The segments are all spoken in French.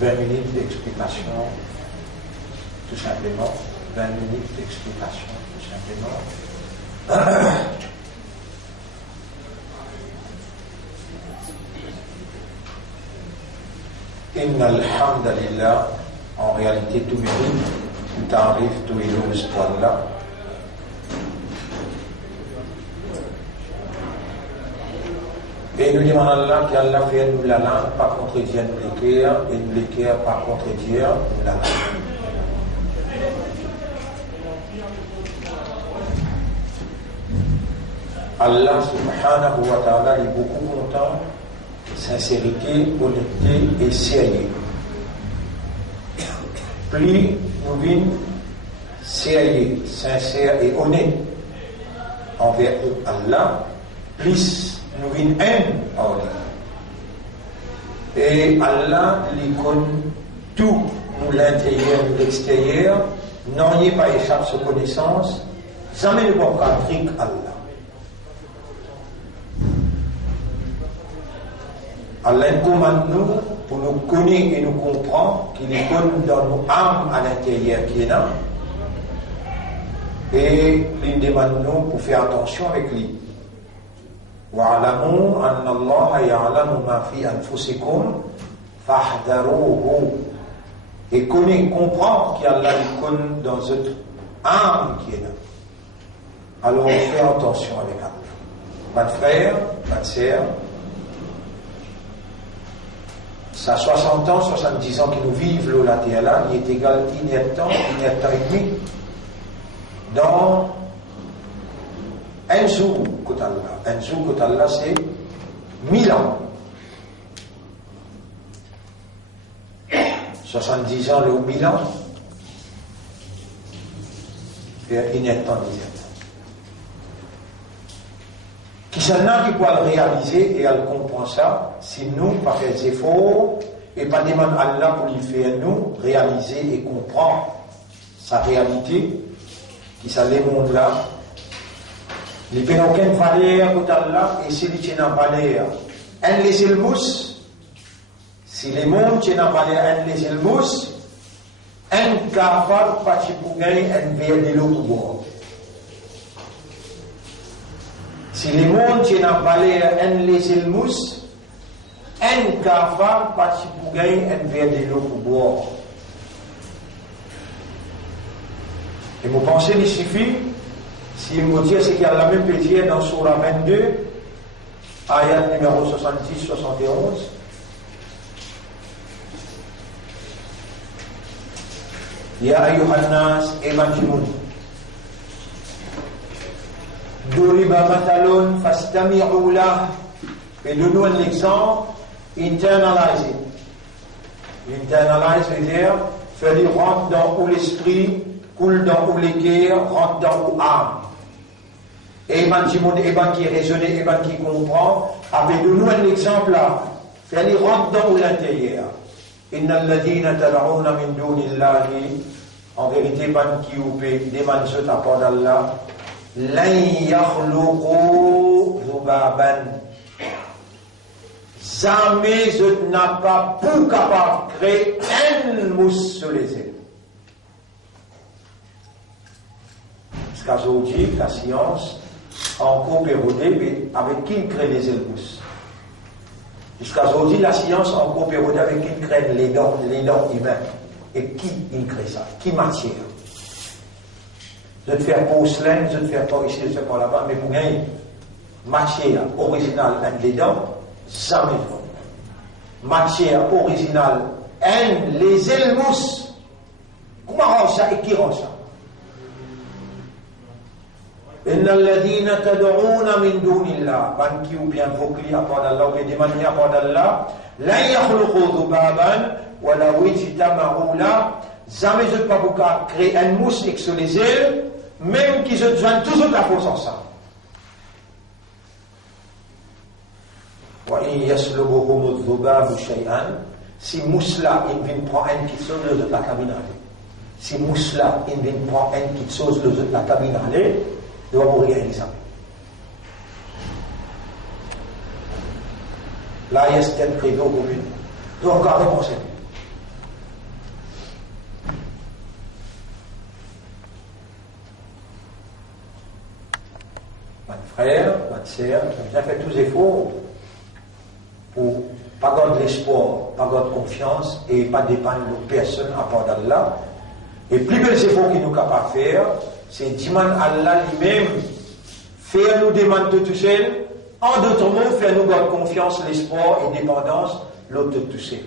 20 minutes d'explication, tout simplement. 20 minutes d'explication, tout simplement. Inna alhamdulillah, en réalité tout mérite, tout arrive, tout est loué ce là. Et nous demandons à Allah qu'Allah fait nous la langue, pas contredire nous l'équerre, et nous l'équerre, pas contredire nous la langue. Allah subhanahu wa ta'ala est beaucoup content, sincérité, honnêteté et sérieux. Plus nous vîmes sérieux, sincère et honnête envers Allah, plus nous vîmes haine en lui. Et Allah lui connaît tout, nous l'intérieur, nous l'extérieur, n'en y pas échappe sa connaissance, jamais ne peut pas trick Allah. Allah commande nous pour nous connaître et nous comprendre qu'il est connu dans nos âmes à l'intérieur qui est là. Et il demande nous pour faire attention avec lui. وَاعْلَمُوا أَنَّ اللَّهَ يَعْلَمُ مَا فِي أَنفُسِكُمْ فَاحْذَرُوهُ. Et connaître, comprendre qu'Allah est connu dans notre âme qui est là. Alors fais attention avec Allah. Mon frère, ma sœur, ça 60 ans, 70 ans que nous vivons là, il est égal inerte et demi. Dans un jour, c'est 1000 ans. 70 ans, le 1000 ans, c'est inerte en disant. Qui s'en a qui peut le réaliser et elle comprend ça, si nous, par des efforts, et pas demander à Allah pour lui faire nous réaliser et comprendre sa réalité, qui s'en les mondes là, il n'y a aucune valeur pour Allah, et si il y a une valeur, elle laisse le mousse, si les mondes qui ont une valeur, elle laisse le mousse, un cafard, pas pour gagner, un verre de l'eau pour boire. Si les mondes qui ont valeur, un laisser le mousse, un cafard, pas pour gagner, un verre de l'eau pour boire. Et vous pensez qu'il suffit, si vous dites c'est qu'il y a la même pétière dans Surah 22, ayat numéro 70-71, Ya ayyuhannas imanjimun Duriba matalun fastami'u lah. Et donne-nous un exemple, internalize it. Internalize veut dire, faire rentre dans où l'esprit, coule dans où les cœurs, rentre dans où l'âme. Et Manjimoun, qui raisonne, qui comprend, avec donne-nous un exemple là, faire rentre dans où l'intérieur. Inna alladhina tad'una min dunillahi, en vérité, ban qui ou des manjot à part d'Allah, lan yakhluqu dhubaban. Jamais je n'ai pas pour capable de créer une mousse sur les ailes. Parce qu'aujourd'hui, la science, en coopérodé avec qui crée les ailes mousses. Jusqu'à aujourd'hui, la science en coopérodé avec qui crée les dents humaines. Et qui il crée ça? Qui matière? Je vais te faire porcelaine, je vais te faire pas ici, je vais te faire pas là-bas, mais pour gagner matière originale des dents, jamais de matière originale, les ailes mousses. Comment rend ça et qui rend ça? Inna alladhina tad'una min dunillah, ban qui ou bien vocli à part d'Allah, ou bien demandé à part d'Allah, la yakhluqu dhubaban, wa la wijtama'u la, jamais je ne peux pas créer une mousse et que sur les ailes, même qu'ils se joignent toujours la force ensemble. Si mousse-là, il vient prendre un qui chose de la cabine. Si mousse-là, il vient prendre un qui chose de la cabine, il va mourir un exemple. Là, il y a cette prévôt commune. Donc, la réponse est votre frère, votre sœur, vous avez fait tous les efforts pour pas garder l'espoir, pas garder confiance et pas dépendre de personne à part d'Allah. Et plus bel effort qu'il nous capable de faire, c'est demander Allah lui-même, faire nous demander tout seul. En d'autres mots, faire nous garder confiance, l'espoir et dépendance, l'autre tout seul.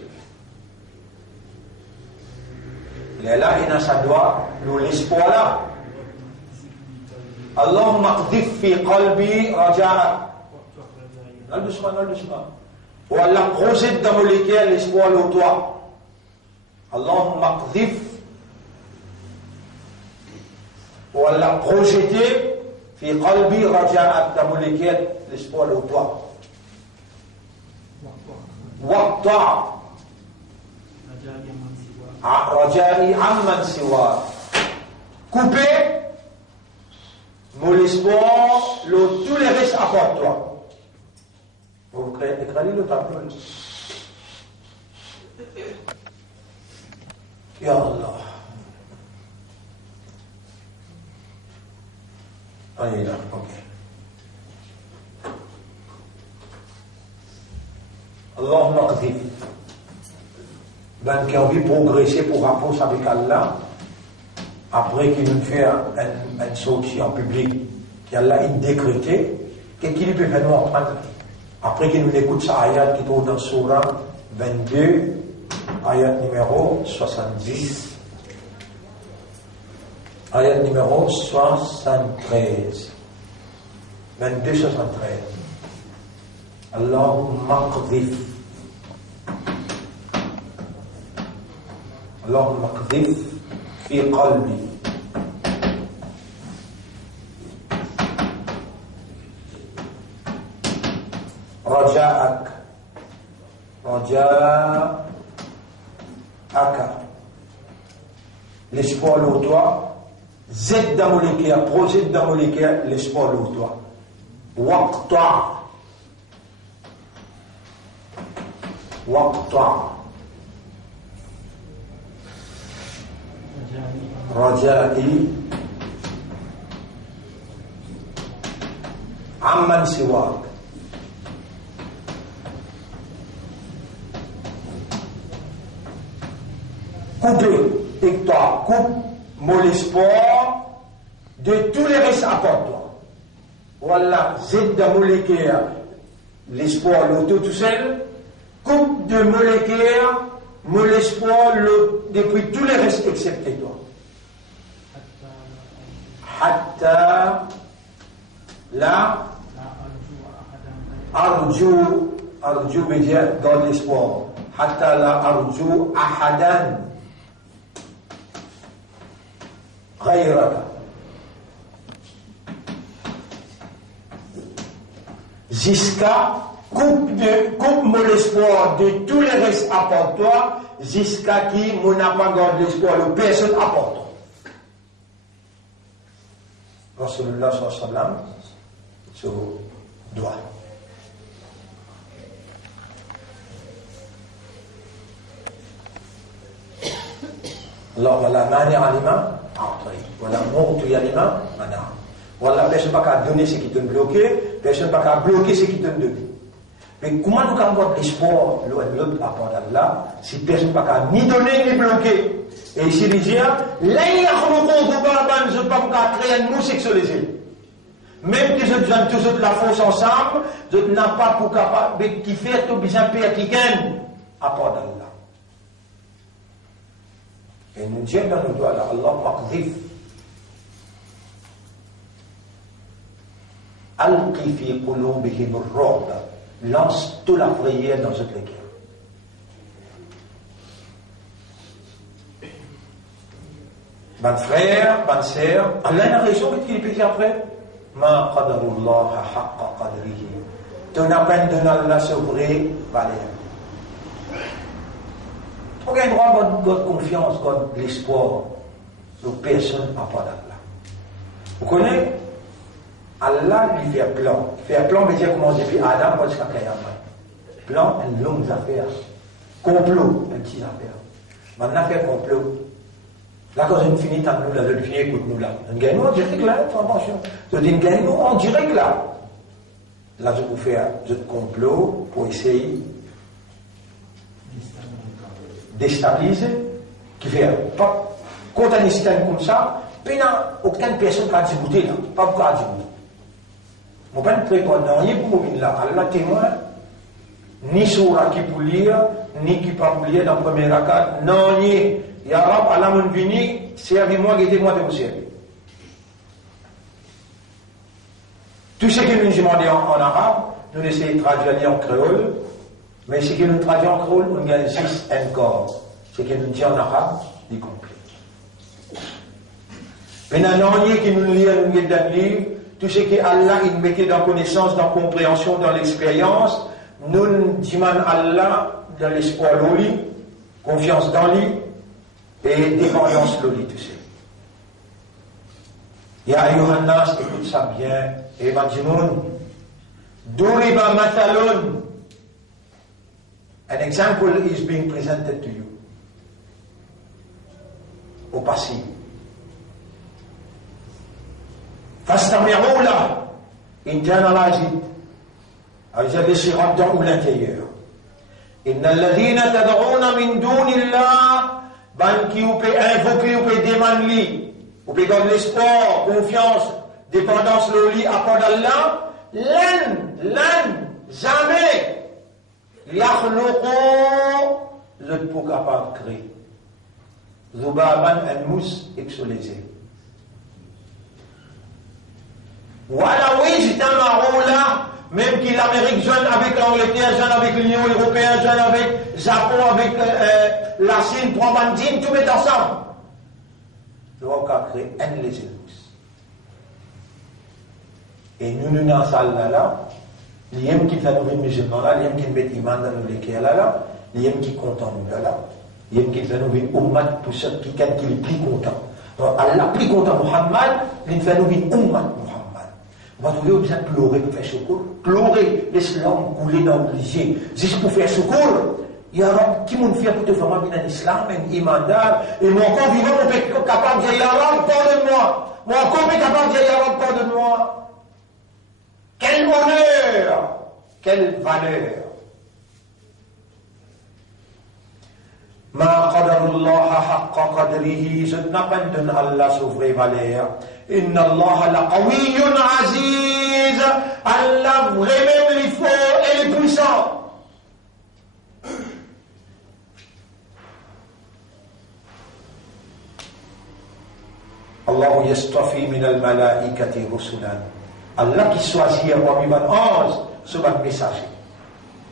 Il est là, et dans sa doigt, nous l'espoir là. Allahumma qdif fi qalbi raja'a. Non, doucement, non, doucement. Ou Allah projette dans mon cœur l'espoir de toi. Allahumma qdif. Ou Allah projette fi qalbi raja'a dans mon cœur l'espoir de toi. Waqta' raja'i amman siwa. Couper mon espoir, tous les restes apportent toi. Vous écrasez le tableau. Ya Allah. Ah, il est là, ok. Allahumma qdif. Ben, qui a envie de progresser pour rapprocher avec Allah, après qu'il nous fait une sortie en public, qu'Allah a décrété, qu'est-ce qu'il peut faire nous apprendre? Après qu'il nous écoute sa ayat qui trouve dans Surah 22, ayat numéro 70. Ayat numéro 73. 22, 73. Allahumma qdif. Allahumma qdif fi qalbi. Raja'ak. Raja'aka. L'espoir de toi. Z dans mon cœur, projette dans mon cœur l'espoir de toi. Waqta'. Waqta'. Raja'i amman siwak. Coupe mon espoir de tous les restes à part toi. Voilà, zid de mon cœur l'espoir l'auto tout seul. Coupe de mon cœur mon espoir depuis tous les restes excepté toi. Hatta la arju veut dire dans l'espoir. Hatta la arju ahadan ghayraka. Jusqu'à coupe mon espoir de tous les restes à part toi, jusqu'à qui mon n'a pas gardé l'espoir de personne à part toi. Rasulullah sallallahu alayhi wa sallam sur doigt. Allah wala mani alima a'tai wala mu'ti alima mana. Voilà, personne n'a pas donner ce qui te bloqué, personne n'a pas bloquer ce qui te donne. Mais comment nous avons avoir l'espoir, l'autre à part d'Allah, si personne n'a pas ni donner ni bloquer? Et ici, il dit, là, il y a je ne peux pas créer une homosexualité. Même que je donne tous la force ensemble, je n'ai pas pour capable de qui fait tout bien pire qui gagne à part d'Allah. Et nous disons dans nos doigts là, Allah maqdif. Alqi fi qulubihim ar-ru'b. Lance toute la prière dans cette cœur. Mon frère, ma sœur, Allah a raison de qu'il peut dire après. Ma qadarullah haqqa qadrihi. Ton appel de Allah c'est vrai valeur. On a droit de confiance, de l'espoir, de personne à part d'Allah. Vous connaissez? Allah lui fait plan. Faire plan veut dire comment depuis Adam jusqu'à Kayama. Plan, une longue affaire. Complot, un petit affaire. Maintenant, affaire complot. Là, quand on finit, nous, là, je finis, écoute-nous là. On gagne en direct là, attention. Je dis, on gagne en direct là. Là, je vous fais un complot pour essayer de déstabiliser, qui fait pas, quand on est un système comme ça, il n'y a aucune personne qui a discuté là, pas beaucoup à discuter. Je ne peux pas prétendre, ni pour vous là, Allah témoin, ni surah qui pour lire, ni qui pas pour lire dans le premier rakat, non, ni, ya Rab, Allah mon vini, servez-moi, aidez-moi de vous servir. Tout ce que nous demandons en arabe, nous essayons de traduire en créole, mais ce que nous traduisons en créole, on gagne 6 encore. Ce que nous disons en arabe, il complet. Maintenant, non, qui nous lit dans le livre, tout ce que Allah il mettait dans connaissance, dans compréhension, dans l'expérience, nous demandons Allah dans l'espoir de lui, confiance dans lui et dépendance de lui, tu sais. Ya Yohannas, écoute ça bien, et Majmoun, Duriba Matalun, an example is being presented to you. Au passé. Fastami'u la, internalize it. Alors, laissez rentrer ou l'intérieur. Inna alladhina tad'una min dunillah, ban qui vous peut invoquer, vous peut demander, vous peut donner l'espoir, confiance, dépendance, l'oli, apport d'Allah, jamais, yakhluqu, le pour capable de créer. Zubaban, un mousse exolisé. Voilà, oui, j'étais un marron là, même que l'Amérique jeune avec l'Angleterre, jeune avec l'Union Européenne, jeune avec le Japon, avec la Chine, trois bandines, tout met ensemble. Le roi a créé un les mousse. Et nous, dans la salle là, les gens qui font nous musulmans là, les gens qui mettent iman dans nous les là, les gens qui comptent en nous là, les gens qui font nous une ummat pour ceux qui sont les plus contents. Donc, Allah plus content Muhammad, il fait nous une ummat Muhammad. On va trouver besoin de pleurer pour faire secours. Pleurer, laisse l'homme couler dans le lycée, juste pour faire secours. Il y a un qui m'a fait pour te faire un islam, un imandar, et mon corps vivant, on peut capable de dire, Ya Rab, pardonne-moi. Mon corps est capable de dire, Ya Rab, pardonne-moi. Quel honneur, quelle valeur. Ma qadarullah haqqa qadrihi, je n'abandonne Allah sur vraie valeur. Inna Allah la qawiyyun aziz. Allah vraiment les forts et les puissants. Allah yastafi min al-malaikati rusulan. Allah qui choisit parmi les anges, sur le messager.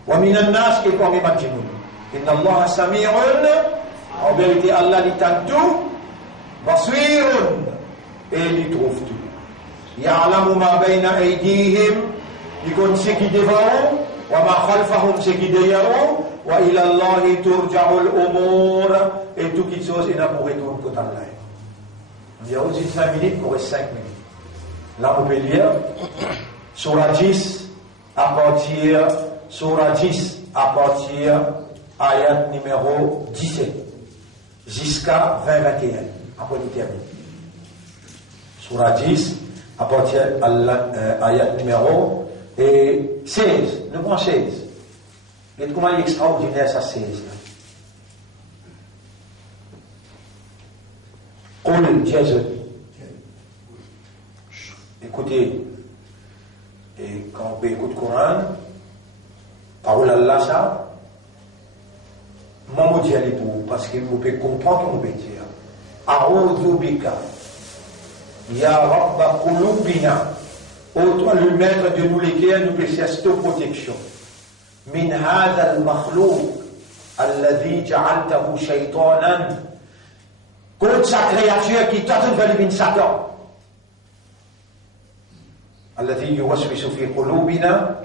Wa min an-nas et parmi les djinns. Inna Allah sami'un, en vérité Allah l'entend tout, basirun, et il trouve tout. Ya'lamu ma bayna aydihim, il connaît ce qui devant, wa ma khalfahum ce qui derrière, wa ila Allah turja'u al-umur, et tout qui chose il n'a pour retourner côté Allah. Il y a aussi 5 minutes, il reste 5 minutes. Là on peut lire Surah 10 à partir Surah 10 à partir ayat numéro 17 jusqu'à 20-21. Après nous terminer. Surah 10 à partir ayat numéro 16. Le point 16. Et comment il est extraordinaire ça 16 là. Qul Jésus. Écoutez, et quand on écoute le Coran, parole Allah ça, moi je dis pour vous, parce que vous pouvez comprendre mon métier. A'udhu bika, ya Rabba qulubina, ô toi le maître de nous lesquels nous précise de protection. Min hadha al-makhlouq, alladhi ja'altahu shaytanan, contre sa créature qui tente de venir Satan. Alladhi yuwaswisu fi qulubina,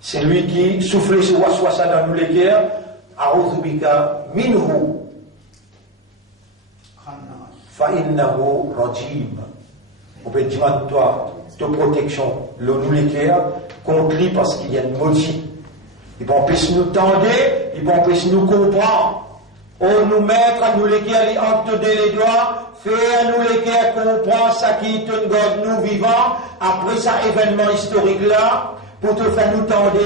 c'est lui qui souffle ce waswasa dans nous lesquels, a'udhu bika minhu, fa innahu rajim. On peut dire toi de protection, le nous lesquels contre lui parce qu'il y a une maudit. Il peut empêcher nous tendre, il peut empêcher nous comprendre. On nous mettre à nous lesquels entre les doigts, faire nous lesquels comprendre ça qui est une God nous vivants, après ça événement historique là, pour te faire nous tendre.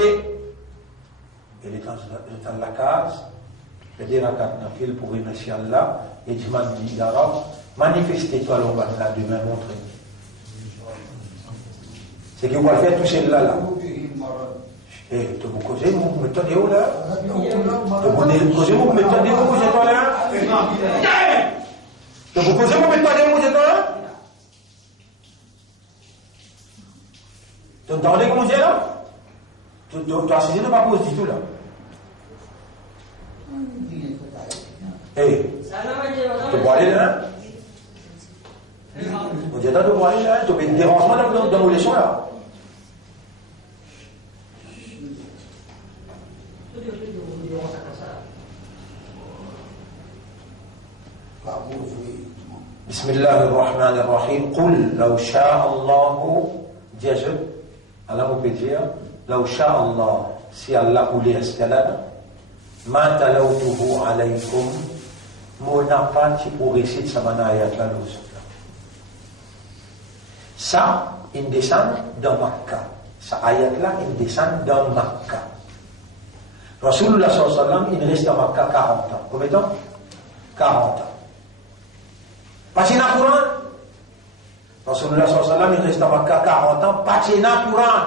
Et les temps de la case, le déracat n'a fait pour remercier Allah, et du man dit d'arabe, manifestez-toi l'on va là demain montrer. C'est qu'il va faire toucher là. Et tu vous causez, vous me tenez où là? Tu vous causez, vous me tenez où vous êtes là? Tu vous causez, vous me tenez où vous êtes là? Tu entendez comment c'est là? Tu as saisi de ma pause du tout là. Eh, tu peux aller là? Vous êtes là de aller là? Tu as des dérangements dans vos leçons là? بسم الله الرحمن الرحيم قل لو شاء الله جزء Allah vous peut dire لو شاء الله si Allah voulait escalade ما تلوته عليكم mon pas qui pour réciter ça mana ayat là ça il descend dans Makkah ça ayat là il descend dans Makkah Rasulullah sallallahu alayhi wa sallam il reste à Makkah 40 ans combien de temps 40 ans pas dans le Coran. Rasulullah sallallahu alayhi wa sallam il reste à Makkah 40 ans, pas dans le Coran.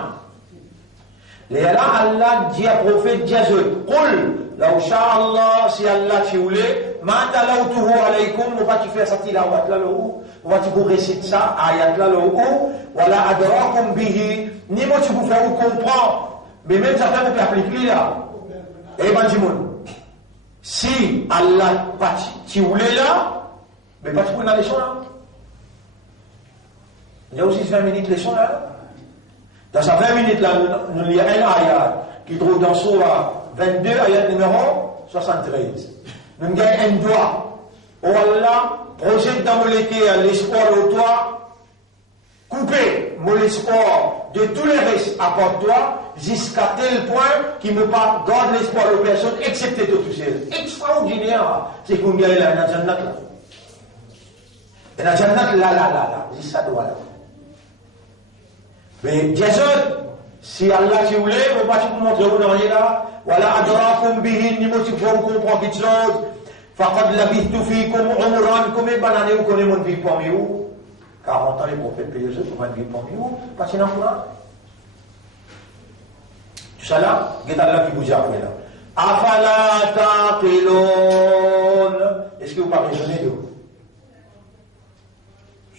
Et là, Allah dit à prophète Jésus, Qul, law sha'Allah, si Allah tu voulait, ma talawtuhu alaykum, on va te faire ça tilawat là l'eau, on va te réciter ça, ayat là l'eau, wala adrakum bihi, ni moi tu vous faire vous comprendre, mais même certains vous appliquer là. Eh ben, dis-moi, si Allah pas tu voulais là, mais pas pour une leçon là. Il y a aussi 20 minutes de leçon là. Dans ces 20 minutes là, nous lisons un ayat qui trouve dans Surah 22, ayat numéro 73. Nous avons un doigt. Oh Allah, projette dans mon l'espoir au toi, couper mon espoir de tous les restes à part toi, jusqu'à tel point qu'il ne me pas garde l'espoir aux personnes, excepté de tous ces. Extraordinaire, c'est qu'on gagne là dans un autre là. Et la Jannat, là, c'est ça doit là. Mais Jésus, si Allah tu voulait, on va pas te montrer où on est là. Voilà, adrakum bihin, ni moi tu peux comprendre quelque chose. Faqad labithtu fikum umran, combien d'années vous connaissez mon vie parmi vous? 40 ans, les prophètes payent eux, combien de vie parmi vous? Passez dans le Coran. Tout ça là, c'est Allah qui vous a appris là. Afala taqilun. Est-ce que vous pas raisonné de vous?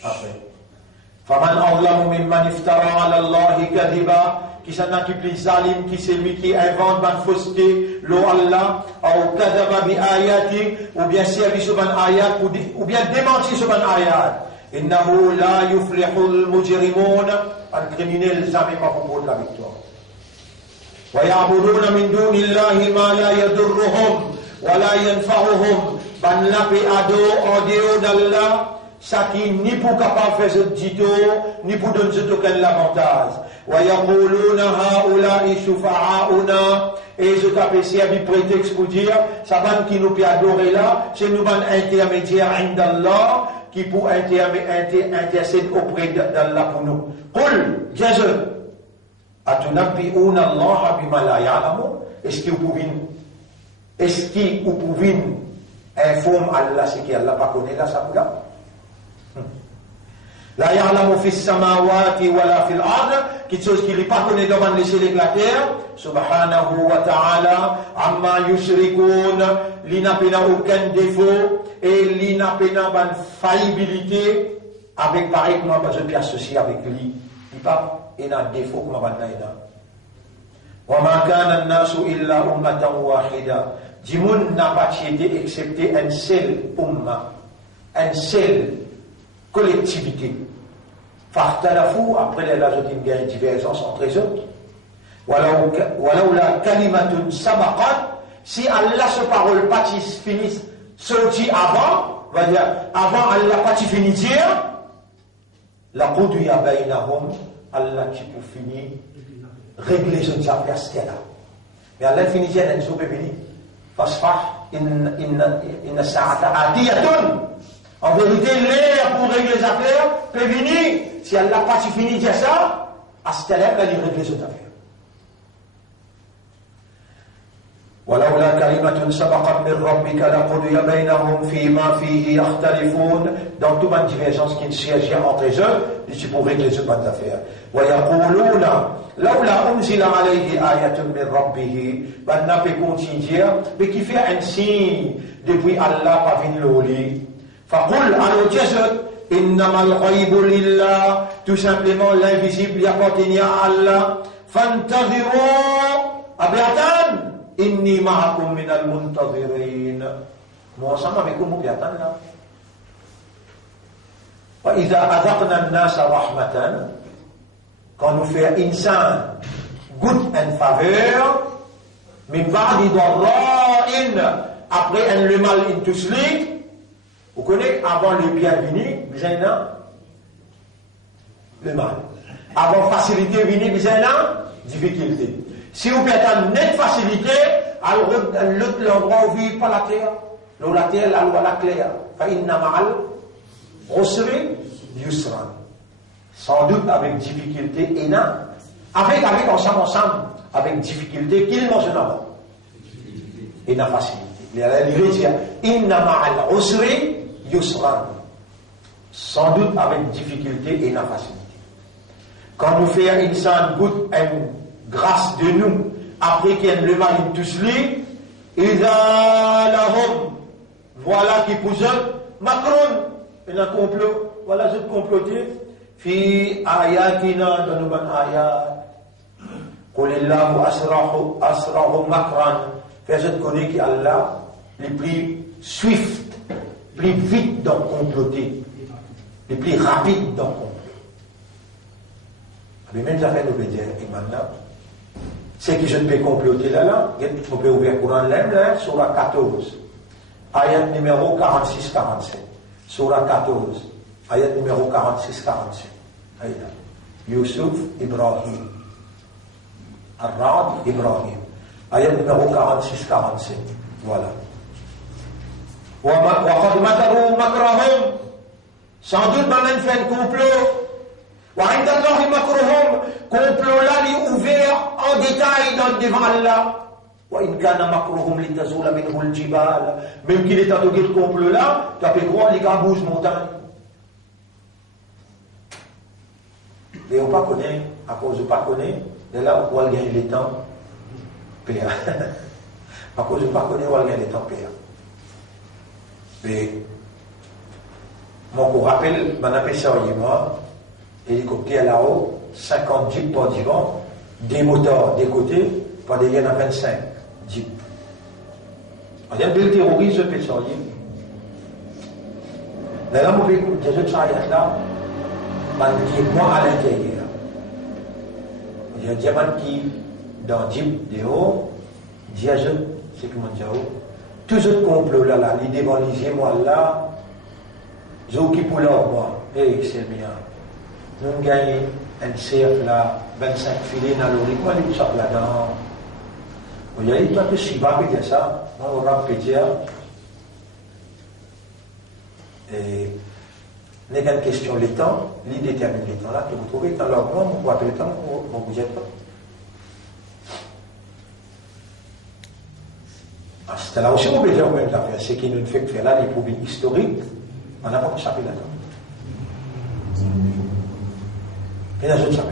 Après. Faman Allah mimman iftara ala Allah kadhiba, qui s'en a qui plus zalim, qui c'est lui qui invente ban fausseté, lo Allah, ou kadhaba bi ayati, ou bien servi sur ban ayat, ou bien démenti sur ban ayat. Innahu la yuflihul mujrimun, un criminel jamais pas pour la victoire. Wa ya'buduna min dunillahi ma la yadurruhum, wa la yanfa'uhum, ban lapi ado, en dehors d'Allah, ça qui ni pour capable faire ce dito, ni pour donner ce aucun avantage. Wa yaquluna haula'i shufa'auna, et je t'apprécie à du prétexte pour dire, ça va qui nous peut adorer là, c'est nous van intermédiaire d'Allah, qui pour intercéder auprès d'Allah pour nous. Qul, Jésus, atunabbi'una Allah bima la ya'lamu, est-ce que vous pouvez informer Allah ce qu'Allah pas connaît là, ça vous là? La ya'lamu fis samawati wa la fil ard, quelque chose qui n'est pas connu devant les cieux et la terre, subhanahu wa ta'ala, amma yushrikun, l'inapena aucun défaut, et l'inapena ban faillibilité, avec pareil, comment pas se associer avec lui. Il pas, il a un défaut, comment pas il a. Wa ma kana an-nasu illa ummatan wahida. Dimoun n'a pas été excepté un seul umma, un seul collectivité. Fartalafou, après les lages d'une guerre divergence entre les autres. Walau la kalimatun sabaqat, si Allah se parole pas finisse sorti avant, va dire avant Allah pas fini dire, la quduya bainahum, Allah qui pour finir régler ce affaire ce qu'elle a. Mais Allah finit à une soupe béni. Fasfah, inna sa'ata atiyatun. En vérité, l'air pour régler les affaires peut venir. Si Allah n'a pas fini de dire ça, à ce temps-là, il règle les autres affaires. ولولا كلمة سبقت من ربك لقضي بينهم فيما فيه يختلفون. Donc toute une divergence qui siège entre eux, c'est pour régler ce pas d'affaires. ويقولون لولا أنزل عليه آية من ربه. Ben n'a pas continuer, mais qui fait un signe depuis Allah pas venu le lit. فقل alors dis إنما الغيب لله. Tout simplement l'invisible appartient à Allah. فانتظروا أبياتان. Inni ma'akum minal muntazirin. Moi ensemble avec vous, vous attendez là. Wa idha adhaqna an-nasa rahmatan. Quand nous faisons insan good and favor, min ba'di darra'in, après un le mal into sleep, vous connaissez, avant le bien venu, vous avez le mal. Avant facilité venu, vous avez difficulté. Si vous faites une nette facilité, alors l'endroit où vous vivez pas la terre, la terre, la loi, la claire. Fa'inna ma'al usri yusran. Sans doute avec difficulté, et non. Avec ensemble, avec difficulté, qu'il mentionne avant. Et non facilité. Il dit, inna ma'al usri yusran. Sans doute avec difficulté, et non facilité. Quand nous faisons une insan good and grâce de nous, après qu'il y ait le mal tous les, voilà qui pousse Macron, il y a un complot, voilà ce comploté, fi ayatina dans nos ayat, qulillahu asrahu makran, fait connaît qu'Allah, les plus swift, plus vite dans comploter, les plus rapides dans comploter. Mais même ça fait nous dire, maintenant, c'est que je ne peux comploter là, on peut ouvrir le Coran là, sur la 14, ayat numéro 46-47. Sur la 14, ayat numéro 46-47. Yusuf Ibrahim. Arad Ibrahim. Ayat numéro 46-47. Voilà. وَقَدْ مَكَرُوا مَكْرَهُمْ. Sans doute, maintenant, fait un complot. وعند الله مكرهم complot là est ouvert en détail devant Allah. وإن كان مكرهم لتزول منه الجبال. Même qu'il est attaqué le complot là, tu as fait croire les gars bougent montagne. Et on pas connaît, à cause de pas connaît, de là où on gagne les temps, père. À cause de pas connaît, on gagne les temps, père. Mais, mon rappel, m'en appelle ça, moi. Hélicoptère là-haut, 50 jeeps par divan, des moteurs des côtés, par des liens à 25 jeeps. Il y a des terroristes, je peux sortir. Là, on peut écouter des autres là, qui est moins à l'intérieur. Il y a un diamant qui, dans jeep de haut, diagène, c'est comment dire, tous les autres complots là, les dévalisés, moi là, j'ai occupé pour leur moi, et c'est bien. Nous gagnons un cercle là, 25 filets dans l'eau, comment les sortent là-dedans? Vous voyez, toi, tu sais pas que ça, on va péter. Et, n'est qu'une question de temps, l'idée détermine les temps là, que vous trouvez dans leur monde, vous pouvez le temps, vous êtes pas. C'est là aussi, on peut dire au même temps, c'est qu'il nous fait que faire là des problèmes historiques, on n'a pas échappé là-dedans. Et là, je ne sais pas.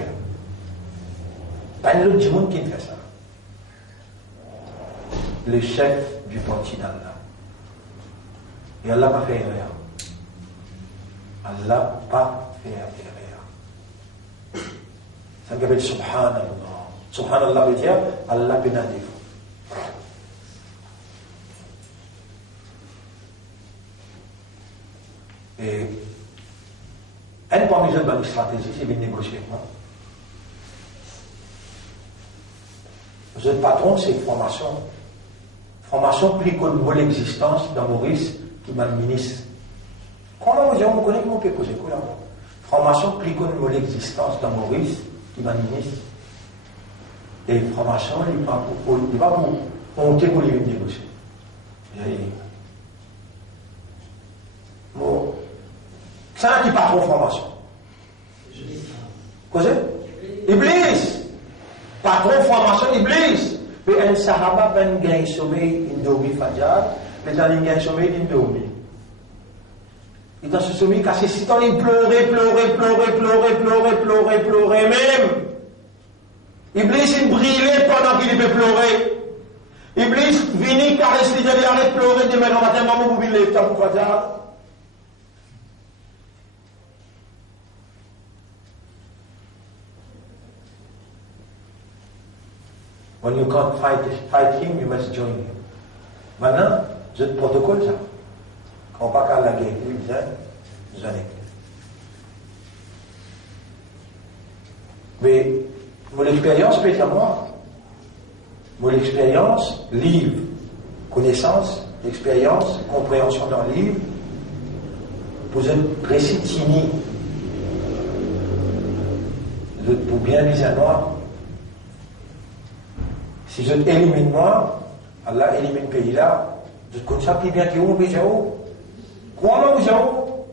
Pas une autre du monde qui fait ça. Le chef du parti d'Allah. Et Allah n'a pas fait rien. Allah n'a pas fait rien. Ça veut dire Subhanallah. Subhanallah veut dire Allah pénalise. Et un parmi eux dans une stratégie, c'est de négocier avec moi. Vous êtes patron, c'est une formation. Formation plus que de l'existence dans Maurice qui m'administre. Comment vous connaissez comment on peut poser quoi là? Formation plus que de l'existence dans Maurice qui m'administre. Et franc-maçon, il n'est pas pour monter pour les négocier. Bon. Ça n'est pas trop franc-maçon. Quoi c'est? Iblis! Pas trop franc-maçon, Iblis! Mais un sahaba ben gagne sommeil, il dormi fajar, mais dans il gagne sommeil, il dormi. Et dans ce sommeil, cassé, si t'en il pleurait même. Iblis, il brillait pendant qu'il peut pleurer. Iblis, vini, caresse, il dit, arrête de pleurer, demain, en matin, maman, vous voulez, t'as pour fajar. When you can't fight him, you must join him. Maintenant, je te protocole ça. Quand on pas qu'à la guerre, il disait, vous en êtes. Mais, mon expérience peut être moi. Mon expérience, livre, connaissance, expérience, compréhension dans le livre, pour être précis, tini. Pour bien viser à moi. Si je élimine moi, Allah élimine le pays là, je connais ça plus bien que vous, mais j'ai où? Comment vous avez où?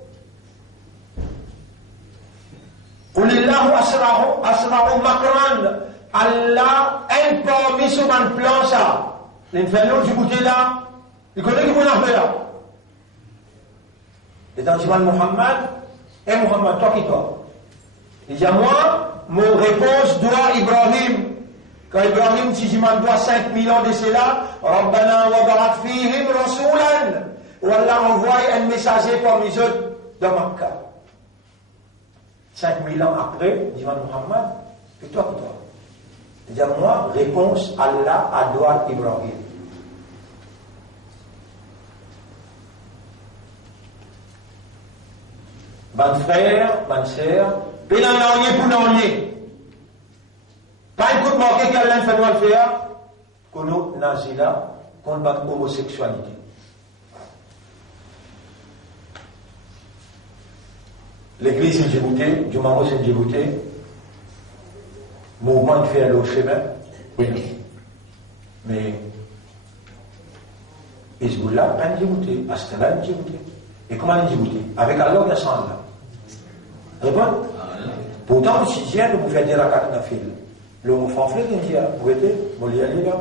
Qulillahu asra'u makran. Allah imprime sur un plan ça. L'infernal du côté là, il connaît qui vous a fait là. Et dans le Jiman Muhammad, et Muhammad, toi qui toi? Il dit à moi, mon réponse doit Ibrahim. Quand Ibrahim, si je m'en dois 5000 ans de cela, Rabbana wa ba'ath fihim rasulan. Ou Allah envoie un messager parmi eux dans Makkah. 5000 ans après, dit Muhammad, et toi, toi? Il dit à moi, réponse Allah à doigt Ibrahim. Ban frère, ban sœur, pénan l'enlier pour l'enlier. Pas un coup de manquer qu'Allah fait mal faire, qu'on nous nazila, qu'on bat l'homosexualité. L'église est Djibouti, du Maroc c'est Djibouti, mouvement de faire le chemin, oui. Mais Hezbollah, pas en Djibouti, Astana en Djibouti. Et comment en Djibouti? Avec Allah ou sans Allah? Répondez? Pourtant, le sixième, vous faites des rakats dans le fil. Le mot fanflé, il dit, vous êtes, vous l'y allez là.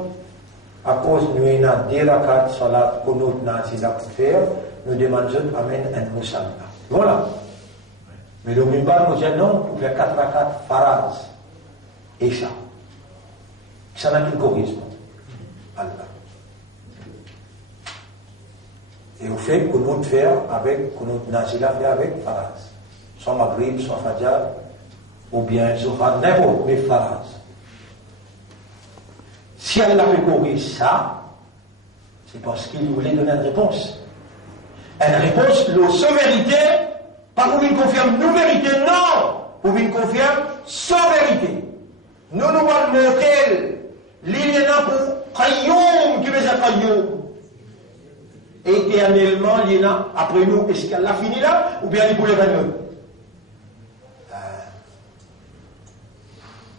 À cause de nous, il y a des rakats, salat, qu'on nous n'a pas faire, nous demandons, amène un musulman. Voilà. Mais le mimbar nous dit non, pour faire 4 rakats, faraz. Et ça. Ça n'a qu'un chorisme. Allah. Et au fait, qu'on nous faire avec, qu'on nous n'a fait avec faraz. Soit Maghrib, soit Fajr, ou bien Zohar, n'importe, mais faraz. Si Allah fait corriger ça, c'est parce qu'il voulait donner une réponse. Une réponse, la seule vérité, pas pour une confirme nos vérités, non! Pour une confirme sans vérité. Nous nous allons montrer l'illéna pour Qayyum, qui veut dire Qayyum. Éternellement, l'illéna, après nous, est-ce qu'elle a fini là, ou bien il voulait venir?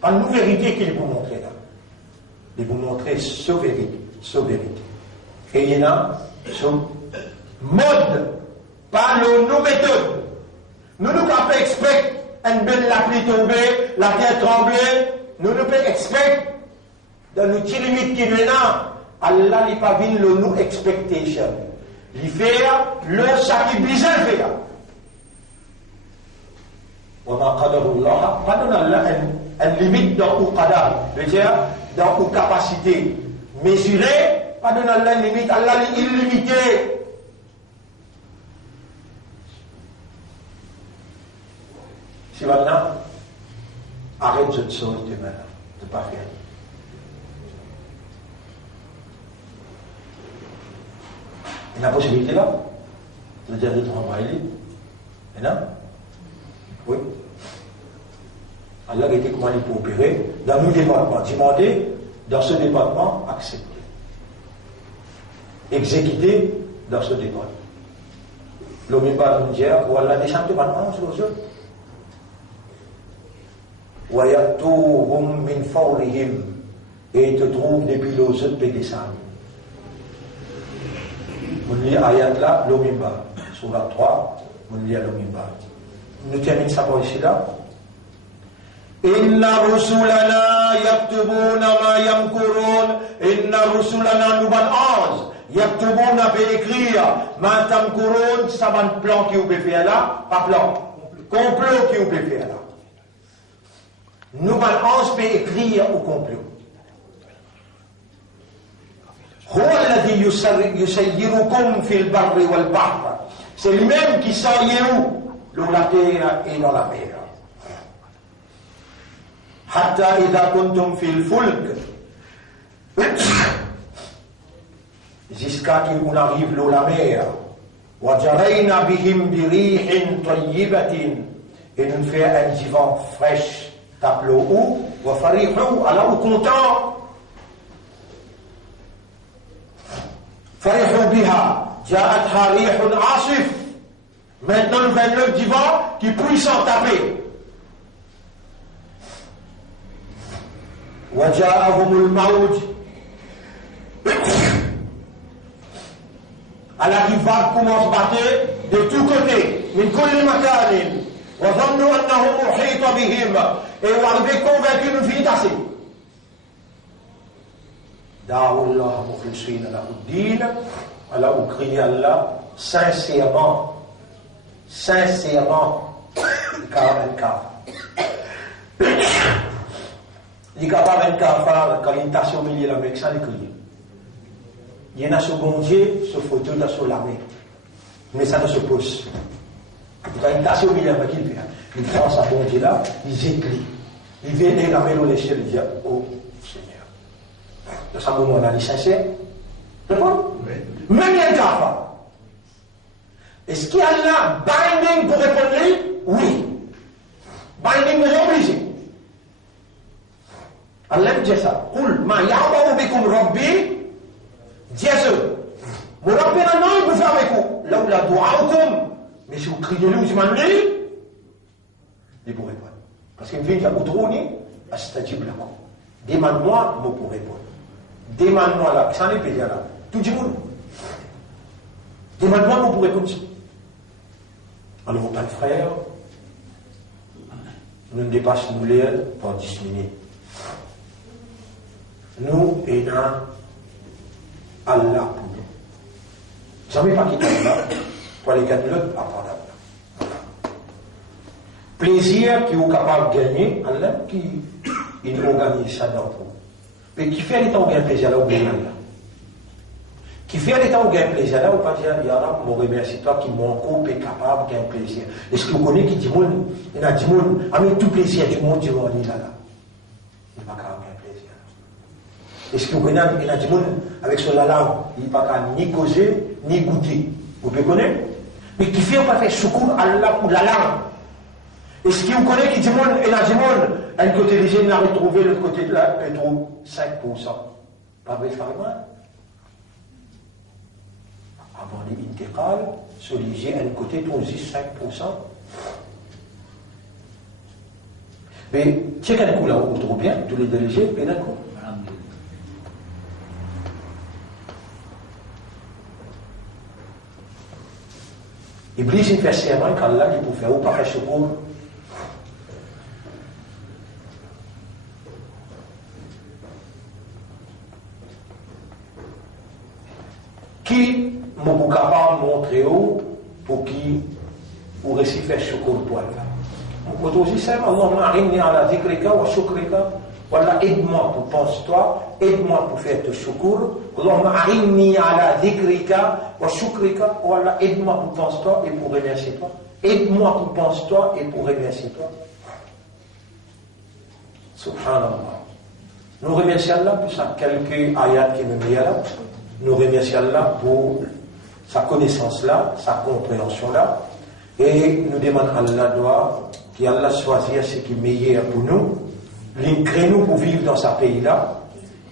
Pas une vérité qu'il vous montrer là. Il vous montrer sa vérité, sa vérité. Et il y en a son mode, pas nos méthodes. Nous ne pouvons pas expect une belle la pluie tomber, la terre trembler. Nous ne pouvons pas expect dans nos petites limites qui nous là. Allah n'est pas vu le nous expectation. Il fait le ça qui besoin de faire. وما قدر الله pas donner Allah une limite dans le qadar, c'est-à-dire dans nos capacités mesurées, pas donner Allah une limite, Allah est illimité. Si maintenant, arrête cette chose de maintenant, de ne pas faire. Il y a la possibilité là, de dire de travailler, et non? Oui. Allah a été comment il peut opérer dans nos départements. Demander dans ce département, accepter. Exécuter dans ce département. L'homme va nous dire, voilà, des chants de département sur eux. وَيَأْتُوهُمْ مِنْ فَوْرِهِمْ et il te trouve des philosophes et des sages. On lit ayat là, l'Omimba, Surat 3, on lit à l'Omimba. Nous terminons ça par ici là. Inna rusulana yaktubuna ma yamkurun. Inna rusulana nous ban ange. Yaktubuna peut écrire ma tamkurun, ça va un plan qui vous peut faire là, pas plan. Complot qui vous peut faire là. Nous ban ange peut écrire au complot. C'est lui-même qui sort où dans la terre et dans la mer. Hatta idha kuntum fil fulk. Jusqu'à ce qu'on arrive dans la mer. Wajarayna bihim birihin tayyibatin. Et nous fait un vent fraîche. Taplo où? Wa farihu alors content. فرحوا بها جاءتها ريح عاصف. Maintenant nous venons du vent qui puisse en taper. وجاءهم الموج. Alors les vagues commencent à battre de tous côtés. من كل مكان. وظنوا أنه محيط بهم. Et on arrive convaincu de vie d'assez. دعوا الله مخلصين له الدين. Alors on crie Allah sincèrement, car un kafar. Les capables un kafar, quand il est au milieu de la mer, ça les crie. Il y en a ce bon Dieu, ce photo dans sur la mer. Mais ça ne se pose. Quand il est au milieu de la mer, il prend sa bon Dieu là, il écrit. Il vient la mer au l'échelle, il dit oh Seigneur. Dans ce moment-là, il est sincère. D'accord? Oui. Même il y a un kafar. Est-ce qu'il y a là binding pour répondre? Oui. Binding mais obligé. Allah dit ça. Qul ma ya'ba'u bikum rabbi. Dieu. Mon Rabbi n'a pas pour faire avec vous. Là où la du'a'ukum. Mais si vous criez lui, vous demandez, il pour répondre. Parce qu'il vient à Outrouni, à Stajib Lakum. Demande-moi, moi pour répondre. Demande-moi là, ça n'est pas dire là. Tout le monde. Demande-moi pour répondre. Alors, mon frère, nous ne dépassons nous les par 10 minutes. Nous, et Allah pour nous. Jamais pas quitter Allah pour les gars de l'autre apprendre Allah. Plaisir qui est capable de gagner, Allah qui il organise ça dans vous. Mais qui fait les temps où il y a un plaisir là, ou bien là. Qui fait les temps où il y a un plaisir là, ou pas dire, il y a là, mon remercie toi qui m'en coupe est capable d'un plaisir. Est-ce que vous connaissez qui dit, il y a du monde, avec tout plaisir du monde, du monde, il est là. Il n'est pas capable d'un plaisir. Est-ce que vous connaissez, il y a du monde, avec son langue, il n'est pas capable ni causer, ni goûter. Vous pouvez connaître? Mais qui fait, on va faire choukour à Allah pour la langue. Est-ce que vous connaissez qui dit, il y a du monde, un côté des jeunes, il a retrouvé l'autre côté de là, il trouve 5%. Pas bien carrément. Avant l'intégrale, ce léger, un côté, trouve 5%. Mais, tiens qu'un coup là, on trouve bien, tous les deux légers, et d'un coup. Iblis, il fait serment qu'Allah, il peut faire ou pas faire secours. Qui m'ont capable de montrer pour qui vous récifez secours pour Allah. On peut aussi dire, Allahumma a'inni ala dhikrika wa shukrika. Voilà, aide-moi pour penser-toi, aide-moi pour faire tes secours. Allahumma a'inni ala dhikrika wa shukrika. Voilà, aide-moi pour penser-toi et pour remercier toi. Aide-moi pour penser-toi et pour remercier toi. Subhanallah. Nous remercions Allah pour ça, quelques ayats qui nous disent là. Nous remercions Allah pour sa connaissance là, sa compréhension là, et nous demandons à Allah qu'Allah choisisse ce qui est meilleur pour nous, l'incrée nous pour vivre dans ce pays là,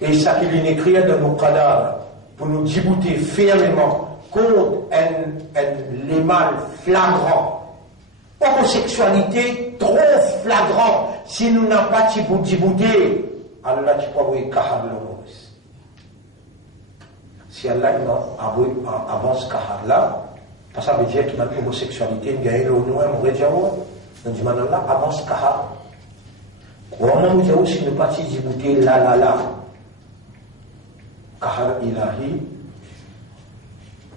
et ça qu'il écrit dans nos cadavres pour nous débouter fermement contre les mâles flagrants, homosexualité trop flagrant, si nous n'avons pas débouté Allah tu peux voir kahar le Maurice. Si Allah avance kahar là, parce que ça veut dire qu'il y a une homosexualité, il y a une noire, on va dire, donc Allah avance kahar. Comment vous dire aussi ne pas t'y là. Kahar ilahi,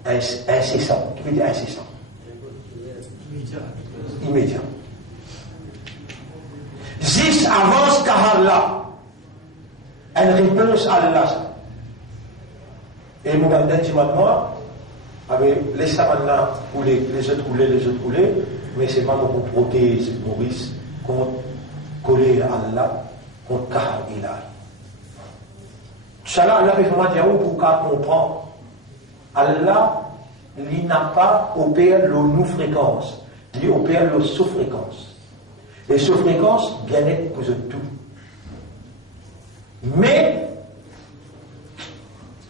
incessant. Qui veut dire incessant? Immédiat. Zis avance kahar là. Une réponse à Allah. Et mon gars dit maintenant, avec les savannah couler, les autres couler, mais c'est pas pour protéger Maurice contre coller à Allah, contre kahar ilahi. Inch'Allah, Allah fait vraiment dire pour qu'on comprenne. Allah, il n'a pas opéré le nous-fréquence, il opère le sous-fréquence. Les sous-fréquences, bien-être pour tout. Mais,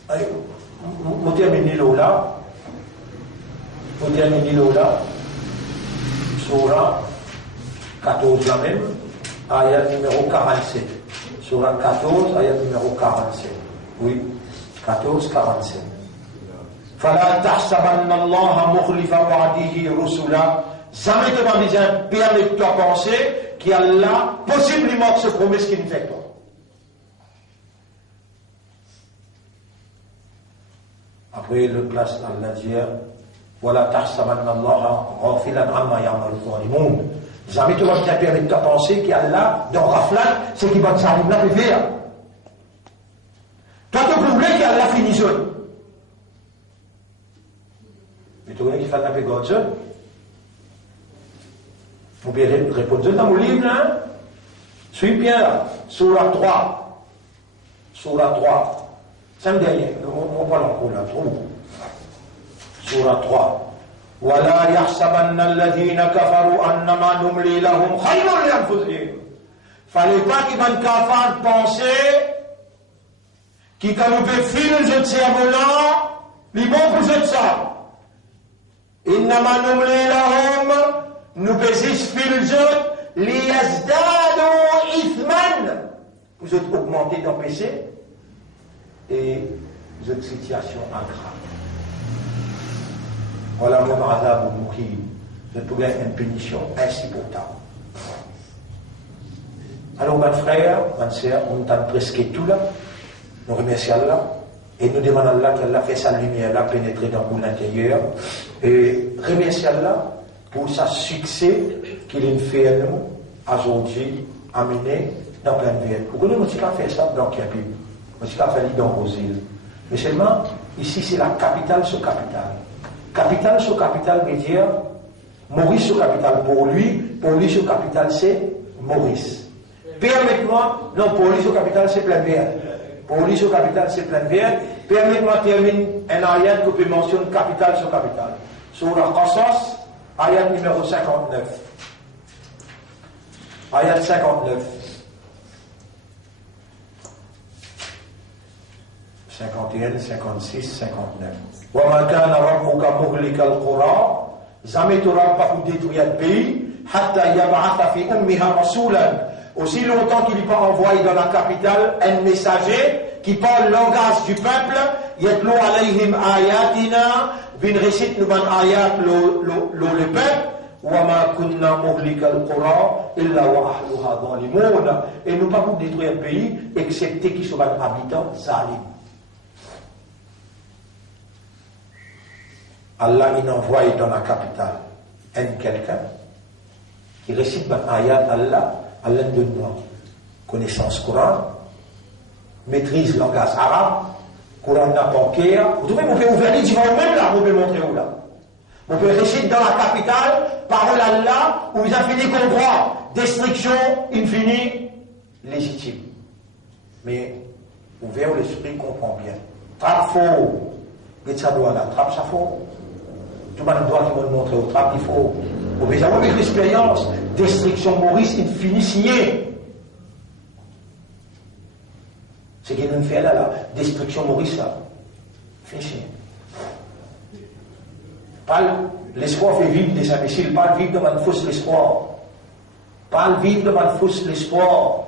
on termine là, Surah 14 la même, ayat numéro 47. Surah 14, ayat numéro 47. Oui, 14, 47. فَلَا تَحْسَبَنَّ اللَّهَ مُخْلِفَ وَعْدِهِ رُسُلًا. Jamais te m'en disant, permets-toi penser qu'Allah, possiblement, se promet ce qu'il ne fait pas. Après, le place Allah dit, voilà, tahsabanna Allah ghafilan amma ya'malu zalimun. Jamais tu vas te permettre de penser qu'Allah, dans Raflan, c'est qui va te salir la faire. Toi, tu voulais qu'Allah finisse. Mais tu voulais qu'il fasse la paix God seul. Vous pouvez répondre dans mon livre, hein? Suis bien là. Surah 3. Surah 3. C'est le dernier. On va l'encore là. Surah 3. وَلَا يَحْسَبَنَّ الَّذِينَ كَفَرُوا أَنَّمَا نُمْلِي لَهُمْ خَيْرٌ لِأَنفُسِهِمْ. Fallait pas qu'ils vont cafards penser qui quand nous fait filer le cerveau-là, les bons pour ça. إِنَّمَا نُمْلِي لَهُمْ nous baisissent filzot liyazdadu ithman. Vous êtes augmenté dans péché et vous êtes situation aggrave. Voilà mon azab ou mouhim. Vous êtes pour une punition insupportable. Alors, mes frères, mes sœurs, on entend presque tout là. Nous remercions Allah et nous demandons Allah qu'Allah fait sa lumière là pénétrer dans l'intérieur. Et remercions Allah pour sa succès qu'il fait à nous, aujourd'hui, amené dans plein de vie. Vous connaissez, on ne fait ça dans Kiapib, on ne fait ça dans vos îles. Mais seulement, ici, c'est la capitale sur capitale. Capitale sur capitale veut dire Maurice sur capitale. Pour lui sur capitale, c'est Maurice. Permettez-moi, non, pour lui sur capitale, c'est plein de vie. Pour lui sur capitale, c'est plein de vie. Permettez-moi de terminer un ayat que peut mentionner capitale sur capitale. Sur la Qasas, ayat numéro 59. Ayat 59. 51, 56, 59. وَمَا كَانَ رَبُّكَ مُهْلِكَ الْقُرَىٰ. Jamais tu n'auras pas pu détruire le pays. حَتَّى يَبْعَثَ فِي أُمِّهَا رَسُولًا. Aussi longtemps qu'il n'est pas envoyé dans la capitale un messager qui parle le langage du peuple. يَتْلُو عَلَيْهِمْ آيَاتِنَا. Bin récite nous ban ayat le peuple. وَمَا كُنَّا مُهْلِكَ الْقُرَىٰ إِلَّا وَأَهْلُهَا ظَالِمُونَ. Et nous pas pour détruire le pays excepté qu'ils soient habitants zalim. Allah il envoie dans la capitale quelqu'un qui récite un ayat Allah donne connaissance Coran, maîtrise le langage arabe, Coran n'a pas clair. Vous pouvez ouvrir les divans même là, vous pouvez montrer où là. Vous pouvez réciter dans la capitale, parole Allah, où vous avez fini qu'on droit, destruction infinie, légitime. Mais ouvert l'esprit comprend bien. Trappe faux, ça doit là, trappe ça faux. Tout le monde doit nous montrer au trappe, il faut. Vous avez avec l'expérience, destruction Maurice infinie signée. C'est ce qu'il nous fait là, la destruction Maurice là. Fini. Pas l'espoir fait vivre des imbéciles, pas vivre devant une fausse l'espoir. Pas vivre devant une fausse l'espoir.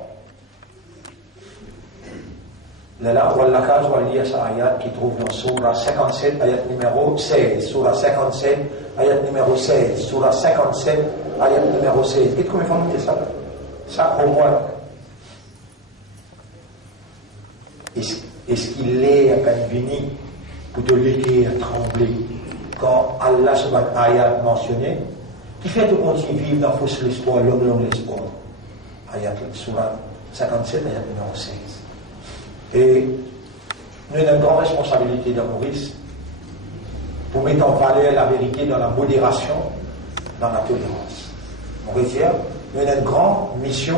Là, voilà cas où il y a cette ayat qui trouve dans Surah 57, ayat numéro 16. Surah 57, ayat numéro 16. Surah 57, ayat numéro 16. Qu'est-ce qu'on fait ça? Ça, au moins. Est-ce qu'il est à Canvini pour te laisser trembler quand Allah subhanahu wa ta'ala a mentionné qui fait que continue à vivre dans fausse l'espoir, l'homme l'espoir. Ayat Surah 57, ayat numéro 16. Et nous avons une grande responsabilité dans Maurice pour mettre en valeur la vérité dans la modération, dans la tolérance. Mauricien, nous avons une grande mission,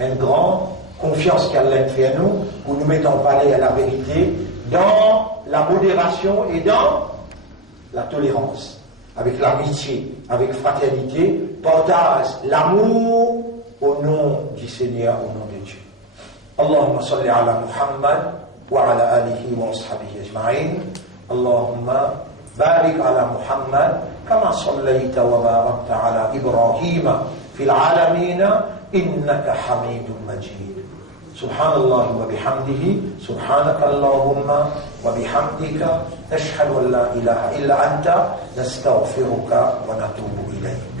une grande confiance qu'Allah fait à nous pour nous mettre en valeur la vérité dans la modération et dans la tolérance, avec l'amitié, avec fraternité, partage l'amour au nom du Seigneur, au nom de Dieu. اللهم صل على محمد وعلى آله وأصحابه أجمعين اللهم بارك على محمد كما صليت وباركت على إبراهيم في العالمين إنك حميد مجيد سبحان الله وبحمده سبحانك اللهم وبحمدك نشهد أن لا إله إلا أنت نستغفرك ونتوب إليك